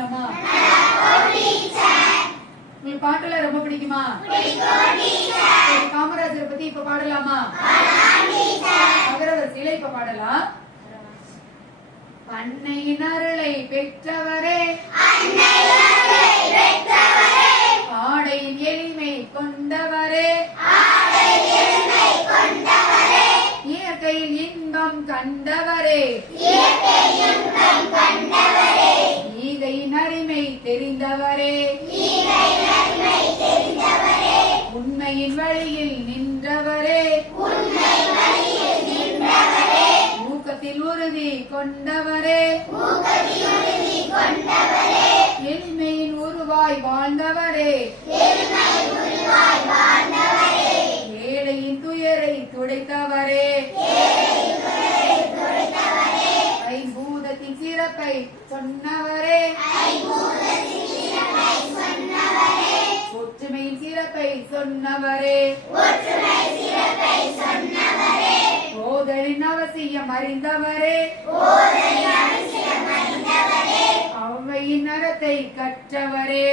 இருக்கீங்களாமா உங்களுக்கு பாட்டெல்லாம் ரொம்ப பிடிக்குமா? காமராஜரை பத்தி இப்ப பாடலாமா? அகரவரிசையில இப்ப பாடலாம். அன்னையின் அருளை பெற்றவரே. ஆடையின் எளிமை கொண்டவரே. இயற்கையில் இன்பம் கண்டவரே. உண்மையின் வழியில் நின்றவரே. ஊக்கத்தில் உறுதி கொண்டவரே. எளிமையின் உருவாய் வாழ்ந்தவரே. ஏழையின் துயரை துடைத்தவரே. ஐம்பூதத்தின் சிறப்பை சொன்னவரே. ஒற்றுமையின் சிறப்பை சொன்னவரே. போதலின் அவசியம் அறிந்தவரே. அவ்வையின் அறத்தை கற்றவரே.